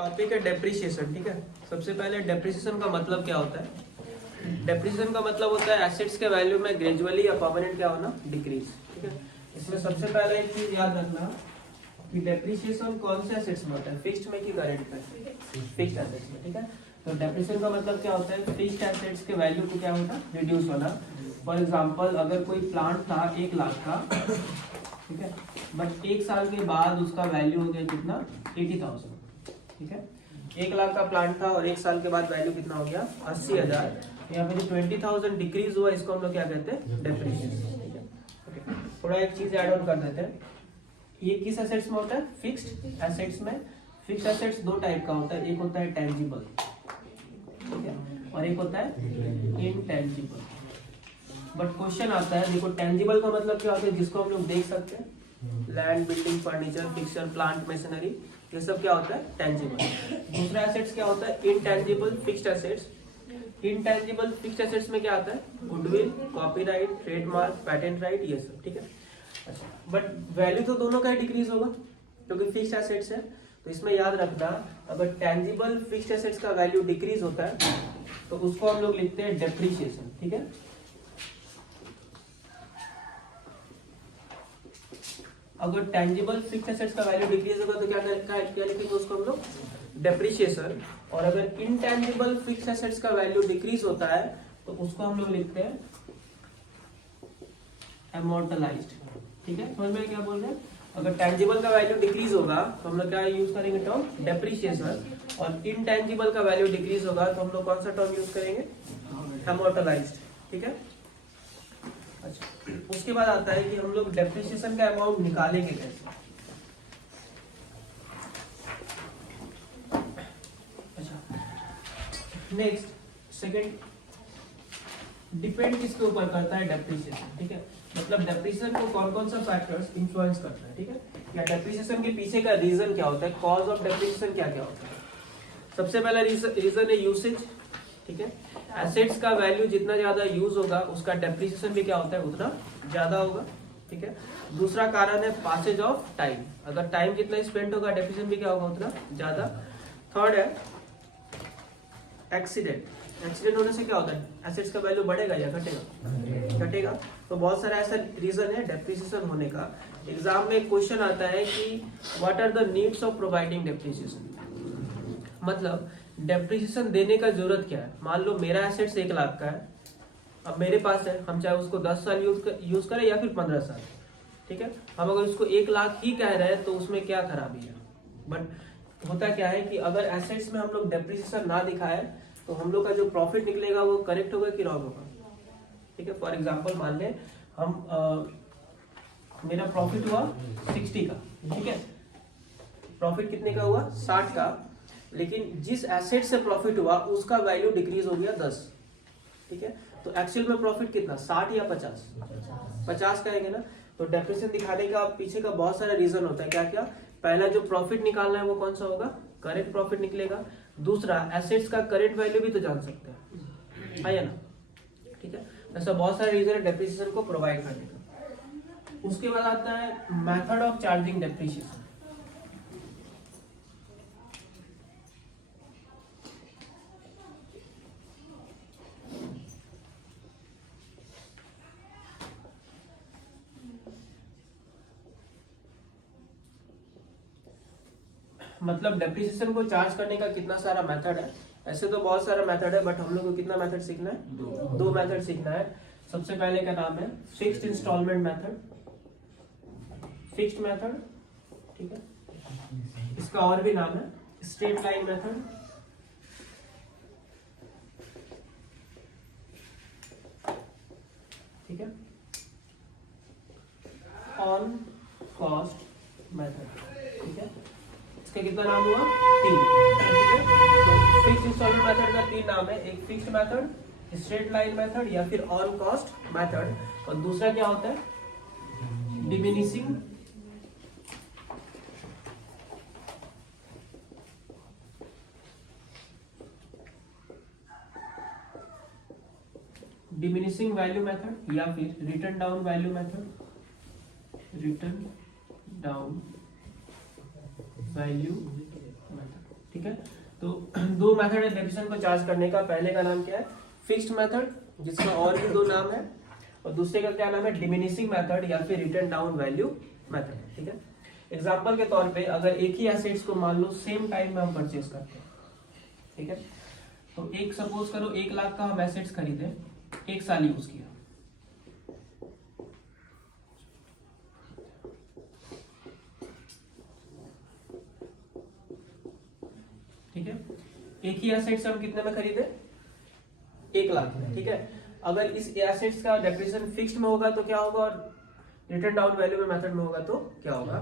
Topic है depreciation. ठीक है, सबसे पहले डेप्रिसिएशन का मतलब क्या होता है। डेप्रिसिएशन का मतलब होता है एसेट्स के वैल्यू में ग्रेजुअली या परमानेंट क्या होना, डिक्रीज। ठीक है, इसमें सबसे पहले एक चीज याद रखना कि डेप्रिसिएशन कौन से एसेट्स में होता है, फिक्स्ड में कि करेंट में, फिक्स्ड एसेट्स में। ठीक है, तो डेप्रिसिएशन का मतलब क्या होता है, फिक्स्ड एसेट्स के वैल्यू को क्या होता है, रिड्यूस होना। फॉर एग्जांपल अगर कोई प्लांट था 1 लाख का, ठीक है, बट 1 साल के बाद उसका वैल्यू हो गया कितना, 80,000। ठीक है, 1 लाख का प्लांट था और 1 साल के बाद वैल्यू कितना हो गया, 80,000। यहाँ पे जो 20,000 डिक्रीज हुआ इसको हम लोग क्या कहते हैं, डेप्रिसिएशन। ठीक है, ओके, थोड़ा एक चीज ऐड ऑन कर देते हैं। ये किस एसेट्स में होता है, फिक्स्ड एसेट्स में। फिक्स्ड एसेट्स दो टाइप का होता है, एक होता है टेंजिबल, ठीक है, और एक होता है इनटेंजिबल। बट क्वेश्चन आता है, देखो टेंजिबल का मतलब क्या होता है, जिसको हम लोग देख सकते हैं, land, building, furniture, fixture, plant, machinery, ये सब क्या होता है, टेंजिबल। दूसरा एसेट्स क्या होता है, intangible fixed assets. Intangible fixed assets में क्या आता है, goodwill, copyright, trademark, patent right, ये सब। ठीक है, अच्छा, बट वैल्यू तो दोनों का ही डिक्रीज होगा क्योंकि फिक्स्ड एसेट्स है। तो इसमें याद रखना, अगर टेंजिबल फिक्स्ड एसेट्स का वैल्यू डिक्रीज होता है तो उसको हम लोग लिखते हैं डेप्रिसिएशन। ठीक है, अगर टेंजिबल फिक्स्ड एसेट्स का वैल्यू डिक्रीज होगा तो क्या लिखेंगे उसको हम लोग, डेप्रिसिएशन। और अगर इनटेंजिबल फिक्स्ड एसेट्स का वैल्यू डिक्रीज होता है तो उसको हम लोग लिखते हैं अमोर्टलाइज्ड। ठीक है, समझ में क्या बोल रहे हैं। अगर टेंजिबल का वैल्यू डिक्रीज होगा तो हम लोग क्या यूज करेंगे, टर्म डेप्रिसिएशन। और इनटेंजिबल का वैल्यू डिक्रीज होगा तो हम लोग कौन सा टर्म यूज करेंगे, अमोर्टलाइज्ड। ठीक है, अच्छा, उसके बाद आता है कि हम लोग डेप्रिसिएशन का अमाउंट निकालेंगे कैसे। अच्छा, नेक्स्ट सेकंड, डिपेंड किसके ऊपर करता है, डेप्रिसिएशन। ठीक है, मतलब डेप्रिसिएशन को कौन कौन सा फैक्टर्स इन्फ्लुएंस करता है। ठीक है, या डेप्रिसिएशन के पीछे का रीजन क्या होता है, कॉज ऑफ डेप्रिसिएशन क्या क्या होता है। सबसे पहला रीजन है यूसेज। ठीक है, एसेट्स का वैल्यू जितना ज्यादा यूज होगा उसका डेप्रिसिएशन भी क्या होता है, उतना ज्यादा होगा। ठीक है, दूसरा कारण है पासेज ऑफ टाइम, अगर टाइम जितना स्पेंड होगा डेप्रिसिएशन भी क्या होगा, उतना ज्यादा। थर्ड है एक्सीडेंट। एक्सीडेंट होने से क्या होता है, एसेट्स का वैल्यू बढ़ेगा या घटेगा, घटेगा। तो बहुत सारा ऐसा रीजन है डेप्रिसिएशन होने का। एग्जाम में क्वेश्चन आता है कि what are the needs of providing depreciation, मतलब डेप्रिसिएशन देने का जरूरत क्या है। मान लो मेरा एसेट्स 1 लाख का है, अब मेरे पास है, हम चाहे उसको 10 साल यूज करें या फिर 15 साल। ठीक है, हम अगर उसको 1 लाख ही कह रहे हैं तो उसमें क्या खराबी है। बट होता क्या है कि अगर एसेट्स में हम लोग डेप्रिसिएशन ना दिखाए तो हम लोग का जो प्रॉफिट निकलेगा वो करेक्ट होगा कि रॉन्ग होगा। ठीक है, फॉर एग्जाम्पल मान लें हम मेरा प्रॉफिट हुआ 60 का। ठीक है, प्रॉफिट कितने का हुआ, 60 का, लेकिन जिस एसेट से प्रॉफिट हुआ उसका वैल्यू डिक्रीज हो गया 10। ठीक है, तो एक्चुअल में प्रॉफिट कितना, 60 या 50, 50 कहेंगे ना। तो डेप्रिसिएशन दिखाने का पीछे का बहुत सारा रीजन होता है। क्या क्या, पहला जो प्रॉफिट निकालना है वो कौन सा होगा, करेंट प्रॉफिट निकलेगा। दूसरा एसेट्स का करेंट वैल्यू भी तो जान सकते हैं, है ना। ठीक है, ऐसा बहुत सारे रीजन है डेप्रिसिएशन को प्रोवाइड करने का। उसके बाद आता है मेथड ऑफ चार्जिंग डेप्रिसिएशन। मतलब डेप्रिसिएशन को चार्ज करने का कितना सारा मेथड है। ऐसे तो बहुत सारा मेथड है, बट हम लोग को कितना मेथड सीखना है, दो मेथड सीखना है। सबसे पहले का नाम है fixed instalment method, fixed method. ठीक है, इसका और भी नाम है स्ट्रेट लाइन मेथड, ठीक है, ऑन कॉस्ट मेथड। ठीक है, इसका कितना नाम हुआ, 3। ठीक है, तो फिक्स्ड इंस्टॉलमेंट मेथड का 3 नाम है, एक fixed method, straight line method या फिर ऑन कॉस्ट मेथड, और दूसरा क्या होता है, डिमिनिशिंग डिमिनिशिंग वैल्यू मेथड या फिर return down value method, return down value method. ठीक है। ठीक है। तो दो मेथड है डेप्रिसिएशन को चार्ज करने का। पहले का नाम क्या है? फिक्स्ड मेथड, जिसका और भी दो नाम है, और दूसरे का क्या नाम है? डिमिनिशिंग मेथड या फिर रिटर्न डाउन वैल्यू मेथड, ठीक है। एग्जांपल के तौर पे अगर एक ही एसेट्स को मान लो सेम टाइम में हम परचेज करते हैं, ठीक है। तो एक सपोज करो 1 लाख का हम एसेट्स खरीदे, 1 साल यूज किया, ठीक है। एक ही एसेट्स हम कितने में खरीदे? 1 लाख में, ठीक है। अगर इस एसेट्स का डेप्रिसिएशन फिक्स्ड में होगा तो क्या होगा, और रिटर्न डाउन वैल्यू में मेथड में होगा तो क्या होगा?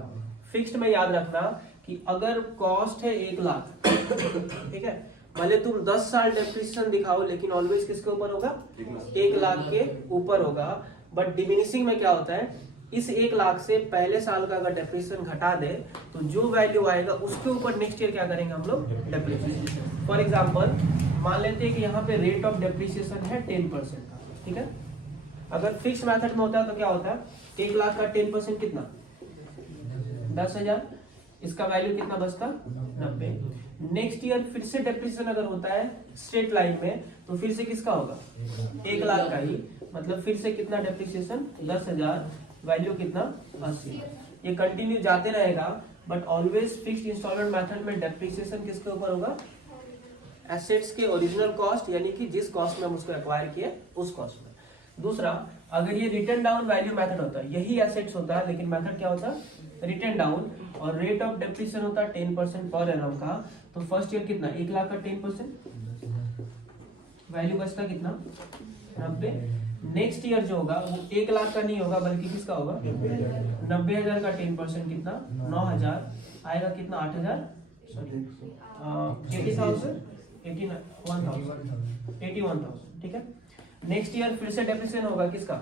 फिक्स्ड में याद रखना कि अगर कॉस्ट है 1 लाख, ठीक है, भले तुम 10 साल डेप्रिसिएशन दिखाओ लेकिन ऑलवेज किसके ऊपर होगा? 1 लाख के ऊपर होगा। बट डिमिनिशिंग में क्या होता है, इस 1 लाख से पहले साल का अगर डेप्रिसिएशन घटा दे तो जो वैल्यू आएगा उसके ऊपर नेक्स्ट ईयर क्या करेंगे हम लोग? डेप्रिसिएशन। फॉर एग्जांपल मान लेते हैं कि यहाँ पे रेट ऑफ डेप्रिसिएशन है 10%, ठीक है। अगर फिक्स मेथड में होता है तो क्या होता है? 1 लाख का 10% कितना? 10,000। इसका वैल्यू कितना बचता? 90। नेक्स्ट ईयर फिर से डेप्रिसिएशन अगर होता है स्ट्रेट लाइन में तो फिर से किसका होगा? 1 लाख का ही, मतलब फिर से कितना डेप्रिसिएशन? 10,000। वैल्यू कितना? 80। ये कंटिन्यू जाते रहेगा, but always fixed instalment method में डेप्रिसिएशन किसके ऊपर होगा? एसेट्स के ओरिजिनल कॉस्ट, यानी कि जिस कॉस्ट में हम उसको एक्वायर किए उस कॉस्ट में। दूसरा, अगर ये रिटर्न डाउन वैल्यू मेथड होता है, यही एसेट्स होता है लेकिन मेथड क्या होता है? रिटर्न डाउन, और रेट ऑफ डेप्रिसिएशन होता है 10% पर एनम का, तो फर्स्ट ईयर कितना? 1 लाख का 10%, वैल्यू बचता कितना? 90। नेक्स्ट ईयर जो होगा वो 1 लाख का नहीं होगा बल्कि किसका होगा? 90,000 का 10% कितना? 9,000 आएगा, कितना? 8,000, सॉरी 80,000, 81,000, ठीक है। नेक्स्ट ईयर फिर से डेप्रिसिएशन होगा किसका?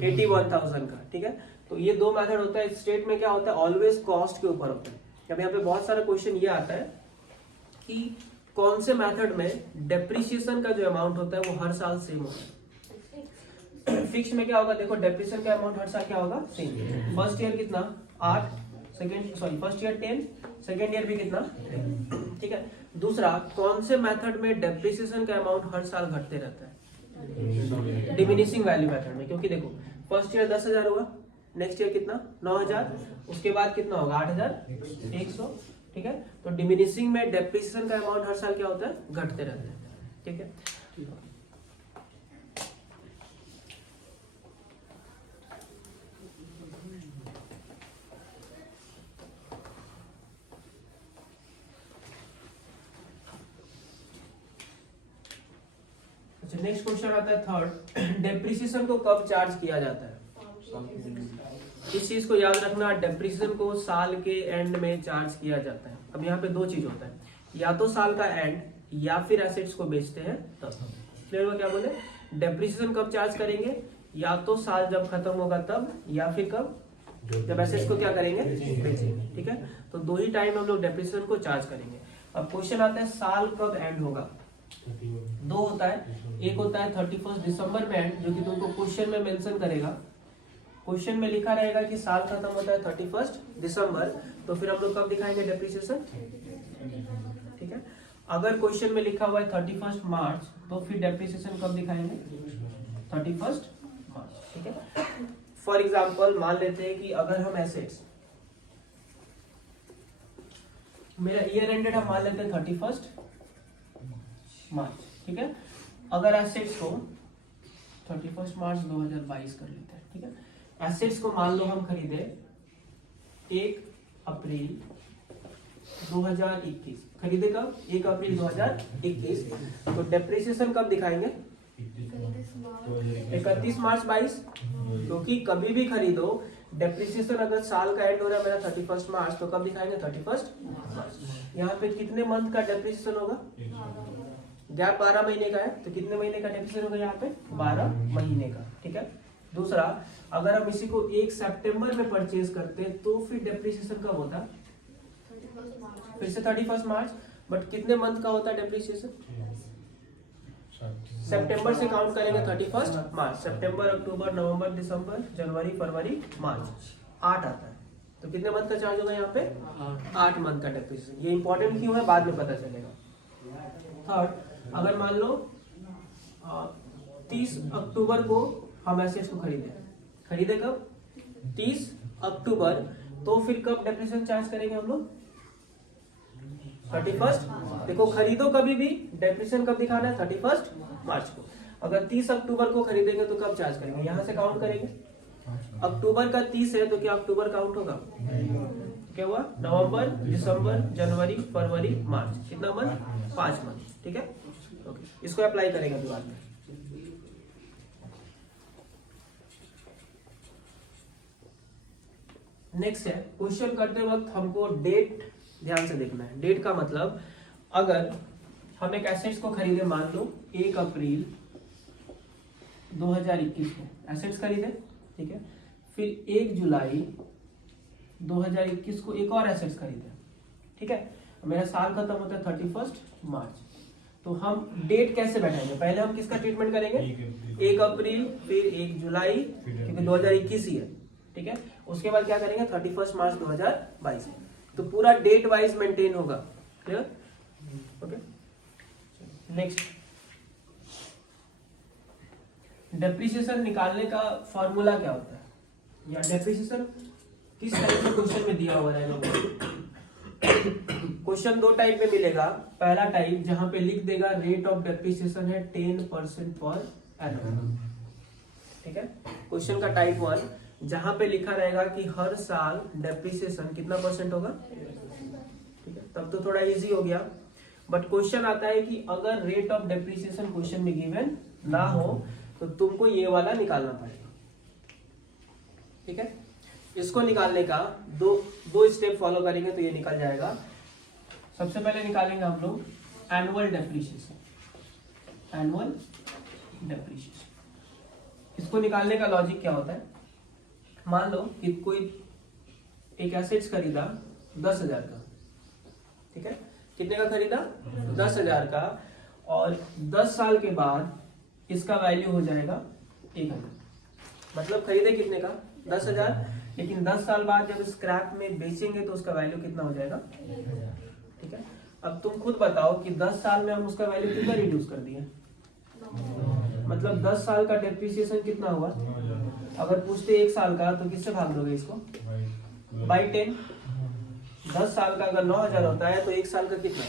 81,000 का, ठीक है। तो ये दो मेथड होता है। स्टेट में क्या होता है? ऑलवेज कॉस्ट के ऊपर होता है। अब यहाँ पे बहुत सारा क्वेश्चन ये आता है कि कौन से मेथड में डेप्रिसिएशन का जो अमाउंट होता है वो हर साल सेम होता है। फिक्स में क्या होगा? देखो डेप्रिसिएशन का अमाउंट हर साल क्या होगा? सेम। फर्स्ट ईयर कितना? 8, फर्स्ट ईयर 10, सेकेंड ईयर भी कितना? 10, ठीक है। दूसरा, कौन से मेथड में डेप्रिसिएशन का अमाउंट हर साल घटते रहता है? डिमिनिशिंग वैल्यू मेथड में, क्योंकि देखो फर्स्ट ईयर 10,000 होगा, नेक्स्ट ईयर कितना? 9,000, उसके बाद कितना होगा? 8,100, ठीक है। तो डिमिनिशिंग में डेप्रिसिएशन का अमाउंट हर साल क्या होता है? घटते रहते हैं, ठीक है। अच्छा, नेक्स्ट क्वेश्चन आता है थर्ड, डेप्रिसिएशन को कब चार्ज किया जाता है? इस चीज को याद रखना, डेप्रिसिएशन को साल के एंड में चार्ज किया जाता है। अब यहाँ पे दो चीज होता है, या तो साल का एंड या फिर एसेट्स को बेचते हैं तब। क्लियर हुआ क्या बोले? डेप्रिसिएशन कब चार्ज करेंगे? या तो साल जब खत्म होगा तब, या फिर कब? जब एसेट्स को क्या करेंगे? बेचेंगे, ठीक है। तो दो ही टाइम हम लोग डेप्रिसिएशन को चार्ज करेंगे। अब क्वेश्चन आता है साल कब एंड होगा? दो होता है, एक होता है 31 दिसंबर में एंड, जो कि तुमको क्वेश्चन में मेंशन करेगा। क्वेश्चन में लिखा रहेगा कि साल खत्म होता है 31 दिसंबर, तो फिर हम लोग कब दिखाएंगे डेप्रिसिएशन? ठीक है। अगर क्वेश्चन में लिखा हुआ है 31 मार्च, तो फिर डेप्रिसिएशन कब दिखाएंगे? 31 मार्च, ठीक है। फॉर एग्जाम्पल मान लेते हैं कि अगर हम एसेट्स, मेरा ईयर एंडेड हम मान लेते हैं 31 मार्च, ठीक है। अगर एसेट्स को 31 मार्च 2022 कर लेते हैं, ठीक है। एसेट्स को मान लो हम खरीदे 1 अप्रैल 2021, खरीदे कब? 1 अप्रैल 2021। तो डेप्रिसिएशन कब दिखाएंगे? 31 मार्च 22, क्योंकि कभी भी खरीदो डेप्रिसिएशन अगर साल का एंड हो रहा है मेरा 31 मार्च, तो कब दिखाएंगे? 31 मार्च। यहाँ पे कितने मंथ का डेप्रिसिएशन होगा? गैप 12 महीने का है, तो कितने महीने का डेप्रिसिएशन होगा यहाँ पे? 12 महीने का, ठीक है। दूसरा, अगर हम इसी को 1 सितंबर में परचेज करते हैं तो फिर डेप्रिसिएशन कब होता? फिर से 31 मार्च, बट कितने मंथ का होता है डेप्रिसिएशन? सितंबर से काउंट करेंगे 31 मार्च, सितंबर, अक्टूबर, नवंबर, दिसंबर, जनवरी, फरवरी, मार्च, 8 आता है, तो कितने मंथ का चार्ज होगा यहाँ पे? 8 मंथ का डेप्रिसिएशन। ये इंपॉर्टेंट क्यों है बाद में पता चलेगा। थर्ड, अगर मान लो 30 अक्टूबर को हम एसेट्स को खरीदे कब? 30 अक्टूबर। तो फिर कब डेप्रिसिएशन चार्ज करेंगे हम लोग? 31st। देखो खरीदो कभी भी, डेप्रिसिएशन कब दिखाना है? 31 मार्च को। अगर 30 अक्टूबर को खरीदेंगे तो कब चार्ज करेंगे? यहाँ से काउंट करेंगे। अक्टूबर का 30 है तो क्या अक्टूबर काउंट होगा? क्या हुआ? नवंबर, दिसंबर, जनवरी, फरवरी, मार्च। कितना मंथ? 5 मंथ। ठीक है, ओके। इसको अप्लाई करेंगे अभी बाद में। नेक्स्ट है, क्वेश्चन करते वक्त हमको डेट ध्यान से देखना है। डेट का मतलब, अगर हम एक एसेट्स को खरीदे, मान लो 1 अप्रैल 2021 को एसेट्स खरीदे, ठीक है। फिर 1 जुलाई 2021 को एक और एसेट्स खरीदे, ठीक है। मेरा साल खत्म होता है 31 मार्च। तो हम डेट कैसे बैठाएंगे? पहले हम किसका ट्रीटमेंट करेंगे? 1 अप्रैल, फिर 1 जुलाई, क्योंकि 2021 ही है, ठीक है। उसके बाद क्या करेंगे? 31 मार्च 2022। तो पूरा डेट वाइज मेंटेन होगा। क्लियर? ओके। नेक्स्ट, डेप्रिसिएशन निकालने का फॉर्मूला क्या होता है, या डेप्रिसिएशन किस टाइप के क्वेश्चन में दिया हुआ रहेगा? क्वेश्चन 2 टाइप में मिलेगा। पहला टाइप जहां पे लिख देगा रेट ऑफ डेप्रिसिएशन है 10% पर एनम, ठीक है। क्वेश्चन का टाइप 1 जहां पे लिखा रहेगा कि हर साल डेप्रिसिएशन कितना % होगा, ठीक है। तब तो थोड़ा इजी हो गया। बट क्वेश्चन आता है कि अगर रेट ऑफ डेप्रिसिएशन क्वेश्चन में गिवन ना हो तो तुमको ये वाला निकालना पड़ेगा, ठीक है। इसको निकालने का दो स्टेप फॉलो करेंगे तो ये निकल जाएगा। सबसे पहले निकालेंगे हम लोग एनुअल डेप्रिसिएशन। इसको निकालने का लॉजिक क्या होता है? मान लो कि कोई एक एसेट्स खरीदा 10,000 का, ठीक है। कितने का खरीदा? 10,000 का। और 10 साल के बाद इसका वैल्यू हो जाएगा 1,000। मतलब खरीदे कितने का? 10,000। लेकिन 10 साल बाद जब स्क्रैप में बेचेंगे तो उसका वैल्यू कितना हो जाएगा? ठीक है। अब तुम खुद बताओ कि 10 साल में हम उसका वैल्यू कितना रिड्यूस कर दिए? मतलब 10 साल का डेप्रिसिएशन कितना हुआ? अगर पूछते 1 साल का तो किससे भाग दोगे इसको? बाई 10। 10 साल का अगर 9,000 होता है तो 1 साल का कितना?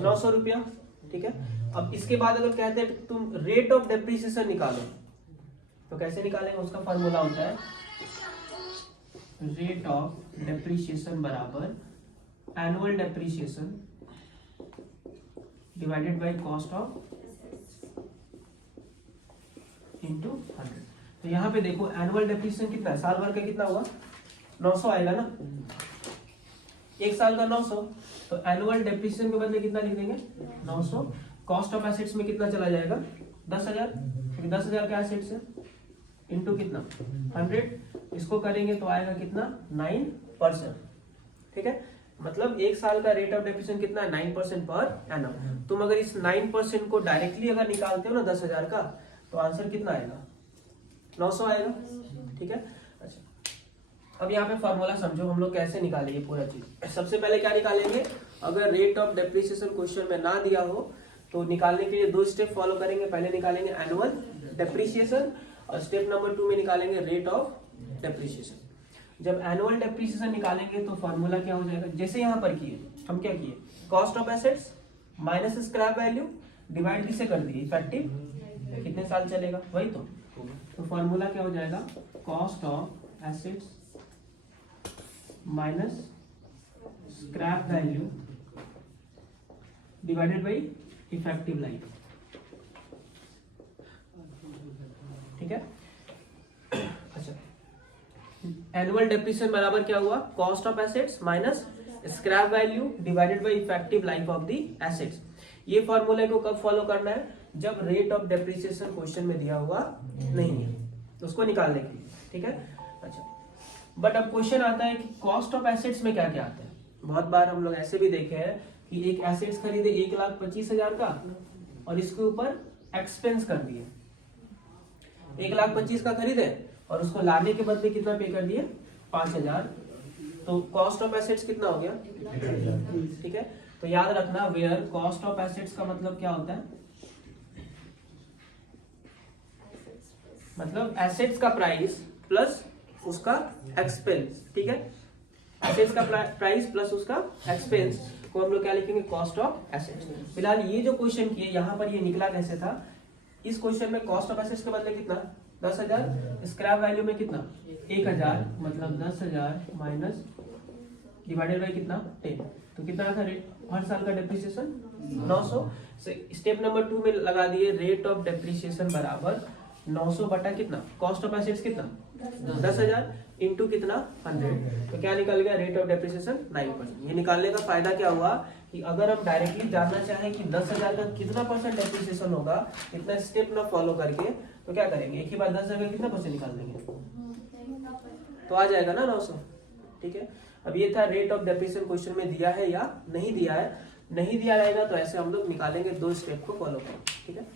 900 रुपया, ठीक है। अब इसके बाद अगर कहते हैं तुम रेट ऑफ डेप्रिसिएशन निकालो तो कैसे निकालेंगे? उसका फॉर्मूला होता है रेट ऑफ डेप्रिसिएशन बराबर annual depreciation divided by cost of into 100। तो यहाँ पे देखो एनुअल डेप्रिसिएशन कितना है? साल भर का कितना हुआ? 900 आएगा ना। 1 साल का 900, तो एनुअल डेप्रिसिएशन के बदले कितना लिख देंगे? 900। कॉस्ट ऑफ एसेट्स में कितना चला जाएगा? 10,000, क्योंकि 10,000 का एसेट्स है, इंटू कितना? 100। इसको करेंगे तो आएगा कितना? 9%, ठीक है। मतलब 1 साल का रेट ऑफ डेप्रिसिएशन कितना है? 9% पर एनम। तुम अगर इस 9% को डायरेक्टली अगर निकालते हो ना 10,000 का, तो आंसर कितना आएगा? 900 आएगा, ठीक है। अच्छा, अब यहाँ पे फॉर्मूला समझो हम लोग कैसे निकालेंगे पूरा चीज। सबसे पहले क्या निकालेंगे? अगर रेट ऑफ डेप्रिसिएशन क्वेश्चन में ना दिया हो तो निकालने के लिए 2 स्टेप फॉलो करेंगे। पहले निकालेंगे एनुअल डेप्रिसिएशन और स्टेप नंबर 2 में निकालेंगे रेट ऑफ डेप्रिसिएशन। जब एनुअल डेप्रिसिएशन निकालेंगे तो फॉर्मूला क्या हो जाएगा? जैसे यहाँ पर किए, हम क्या किए? Cost of assets minus scrap value divide किसे कर दिए? इफेक्टिव कितने साल चलेगा, वही तो फॉर्मूला क्या हो जाएगा? Cost of assets minus scrap value divided by effective life, ठीक है। अच्छा, एनुअल डेप्रिसिएशन बराबर क्या हुआ? Cost of assets minus scrap value divided by effective life of the assets. ये फॉर्मूले को कब फॉलो करना है? जब रेट ऑफ डेप्रिसिएशन क्वेश्चन में दिया हुआ नहीं है, उसको निकालने के लिए, ठीक है। अच्छा, बट अब क्वेश्चन आता है कि कॉस्ट ऑफ एसेट्स में क्या क्या आता है। बहुत बार हम लोग ऐसे भी देखे हैं कि एक एसेट्स खरीदे 1,25,000 का और इसके ऊपर एक्सपेंस कर दिए। 1,25,000 का खरीदे और उसको लाने के बदले कितना पे कर दिए 5000, तो कॉस्ट ऑफ एसेट्स कितना हो गया 1000। ठीक है, तो याद रखना वेयर कॉस्ट ऑफ एसेट्स का मतलब क्या होता है, मतलब एसेट्स का प्राइस प्लस उसका एक्सपेंस। ठीक है, एसेट्स का प्राइस प्लस उसका एक्सपेंस को हम लोग क्या लिखेंगे कॉस्ट ऑफ एसेट्स। फिलहाल ये जो क्वेश्चन किए यहाँ पर ये निकला कैसे था, इस क्वेश्चन में कॉस्ट ऑफ एसेट्स के बदले कितना 10,000, स्क्रैप वैल्यू में कितना 1,000, मतलब 10,000 माइनस डिवाइडेड बाई कितना 10, तो कितना था रेट हर साल का डेप्रिसिएशन 900। स्टेप नंबर 2 में लगा दिए रेट ऑफ डेप्रिसिएशन बराबर 900 बटा कितना कॉस्ट ऑफ एसेट्स कितना 10,000 इंटू कितना 100, तो क्या निकल गया रेट ऑफ डेप्रिसिएशन 9%। ये निकालने का फायदा क्या हुआ कि अगर हम डायरेक्टली जानना चाहें कि 10,000 का कितना परसेंट डेप्रिसिएशन होगा, इतना स्टेप ना फॉलो करके, तो क्या करेंगे एक ही बार 10,000 का कितना परसेंट निकाल देंगे, तो आ जाएगा ना 900। ठीक है, अब ये था रेट ऑफ डेप्रिसिएशन क्वेश्चन में दिया है या नहीं दिया है, नहीं दिया रहेगा तो ऐसे हम लोग निकालेंगे, 2 स्टेप को फॉलो करें। ठीक है।